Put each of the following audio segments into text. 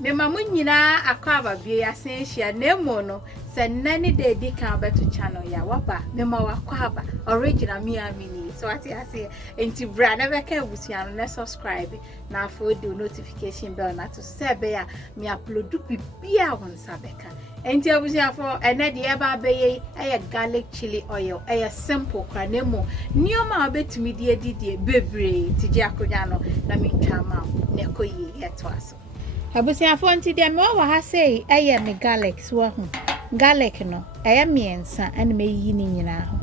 me mamu nyina akwa bie asenhia na emono se nani de di kan beto channel ya waba me ma wakwa original me amini so ati ase enti bra na be ka busia no na subscribe na afo do notification bell na to sebe ya me upload bibia won sabeka enti abusia for ene de eba beye garlic chili oil simple kwa nemo nioma obetumi de adidie bebre tiji akonya no na me ntama ne koyi eto aso abusia for nti de me wa ha sei me garlic so ho garlic no miensa and me yi ni nyina ho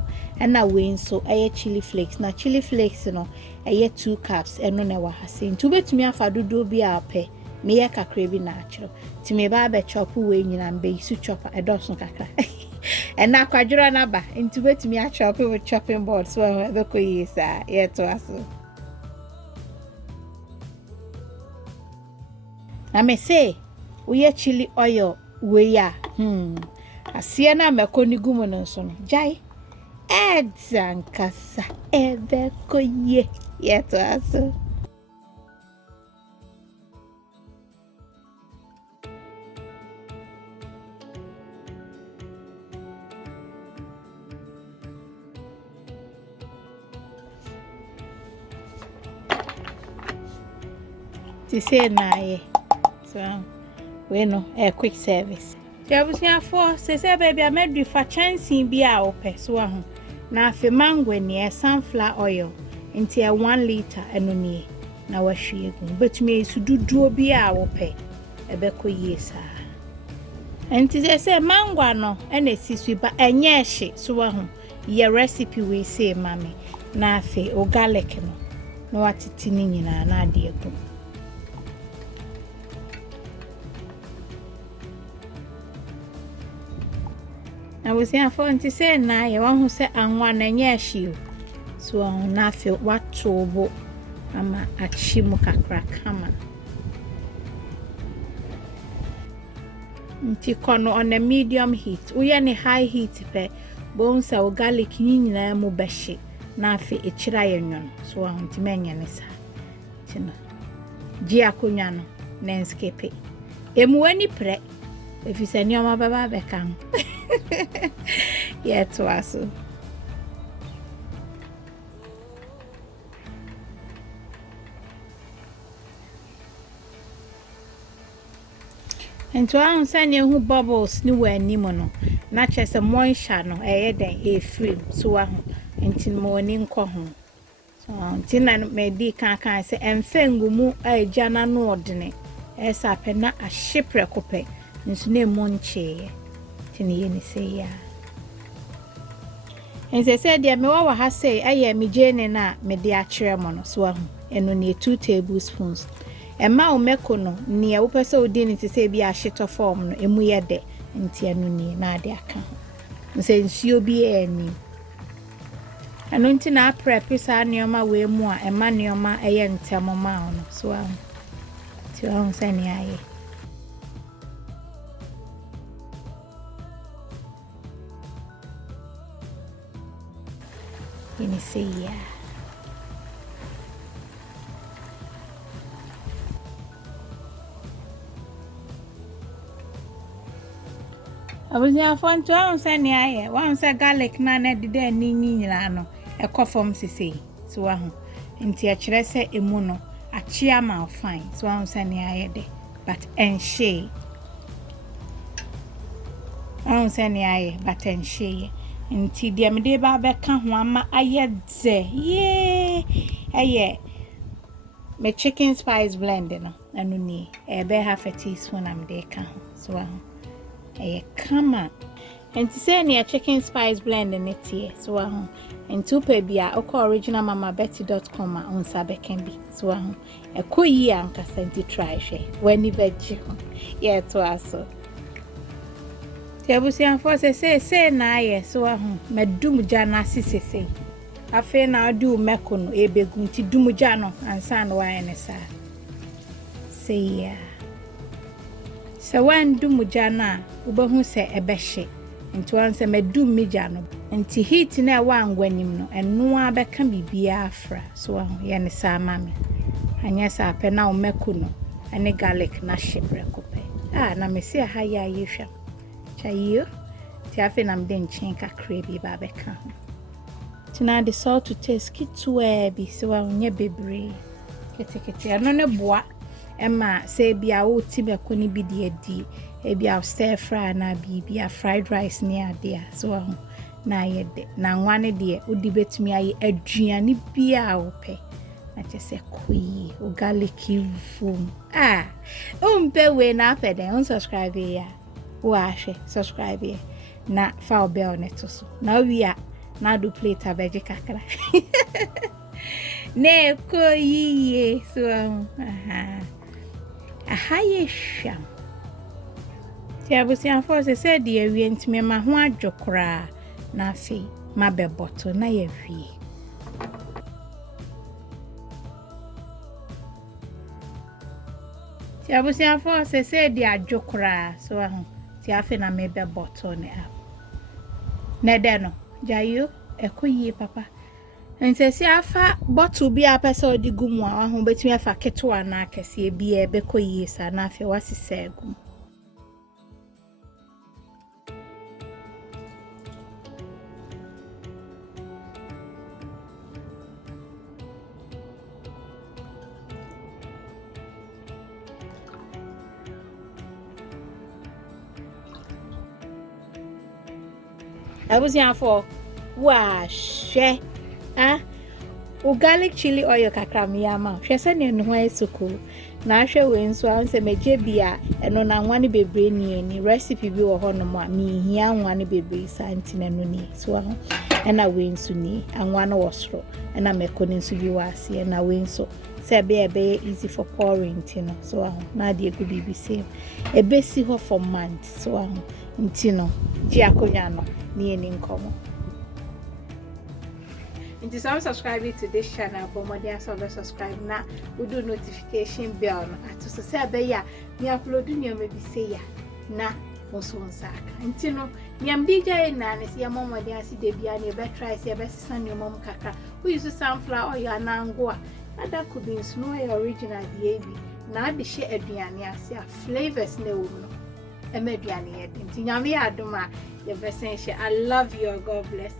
na we nso chili flakes na chili flakes no 2 cups eno na wa ha sei nti betumi afa dodo bi ape me ye kakra bi na achiro ti me ba be chop we nyina mbe su chopper edoso kakra na kwadworo na ba nti betumi a chop with chopping board so e be ko yi sa ye to aso na me say we chili oil we ya asia na mekoni gumu no so no jai edzankasa ebe ko ye to aso ti say na ye so we no a quick service Jabusia for say baby I made for chancing be a ope so ho na afi mango ne sunflower oil into 1 litre enoni na wahwe egu betumi su duduo bi a ope ebeko yesa enti say mango no na sisu ba enye hye so ho ye recipe we say mami na afi o garlic no na watiti ni nyina na ade egu I was here for to say na ye wan hu say anwa na nya hye so on na fe watobo ama achimu kakra kama nti kono on a medium heat uye ne high heat pe bon sa o garlic nyina mu behye na fe echira yenyon so on ti menya ne sa tina ji akonwa no na nskepe emuani pre efisa ni oma baba bekan yeah to aso ento an sane hu bubbles ni wani mo no na chese moisture no den free so ahu enti mo ni nko ho so enti na me di kan se emfengu mu agya na no odene esa pe na ahyepre kope nso na monche tini ye ni say ya ense say dia me wa ha say me jene na me de akere mo no so ahu eno ne 2 tablespoons ema o meko no ne wo pese odi ni te say bi a shito form no emu ye de nti eno ni na ade aka nse nsuo bi ani eno nti na prep sa neoma we mu a ema neoma ntemo ma no so ahu ti ahu say ni aye ini say ya abunya fon to an say ni aye wan say garlic na na de de ni nyina no ekofom sisi so wa ho nti a kire say emu no achia ma fine so wan say ni aye de but enche wan say ni aye but enche nti de me de ba be ka ho ama ayedze ye me chicken spice blend no anu ni be half a teaspoon am de ka so kama nti say ni a chicken spice blend ne tie so nti upe bia originalmamabetty.com on sabekan bi so ekoyi ankasa nti try hwe wani veggie ye to aso Tiabusia for say na aye so medum jana sisese afi na adu meko no ebegu nti dum jano ansa na wa ene sa say ya so wan dum jana ubehu se ebehye nti wan se medum mi jano nti heat na wa angwanim no eno abeka bibia afra so ye ne sa mame anya sa pe na o meko no ene garlic na shebre ko na me see ha ya yehwa chayo ti afi na mde nchin kakra bi ba beka ho tina the salt to taste kitwe bi se wa nye bebre kete ano ne boa ema se bia wo ti be ko ni bi de adi e bia stir fry na bia fried rice ni ade a so wa na yede na nwane de odi betumi aye aduane bia wo pe na chese koi o garlic vum umpe we na pede on subscribe ya wa she subscribe na fa bell neto so na wi a na do plate abeje kakra ne ko yiye so aha ye sham ti abusian for se de awie ntime ma ho adwokra na afi ma be bottle na ye wie ti abusian for se de adwokra so ti afi na me be bottle ne a na de no jayo ekoyi papa nsesi afa bottle bi apesa odigu mu a ho betumi afa ketewa na akese bi e be koyi sa na afi wasisa agum abusian for wa she o garlic chili oil kakra mi ama hwe se ne no esoko na hwe we nso an se meje bia eno na nwane bebre ni recipe bi wo ho no ma mi hia nwane bebre sa ntina no ni so ho ena we nso ni anwane wo soro ena meko ni nso bi wase ena we nso se be easy for pouring tino so ho na de egu BBC ebesi ho for month so ho ntino ji akonya no ni eni nkomo Inti so subscribe to this channel but more than subscribe na we do notification bell no ato so say be ya me upload new maybe say ya na oso nsaka inti no nyam DJ na ne se mo more than see de bia na be try say be sesa ne mom kaka we use sunflower oil na ngo a ada could be no original DAB na de she aduane ase a flavors na wo no e me aduane ye inti nyam ya adoma ye be say I love you, God bless.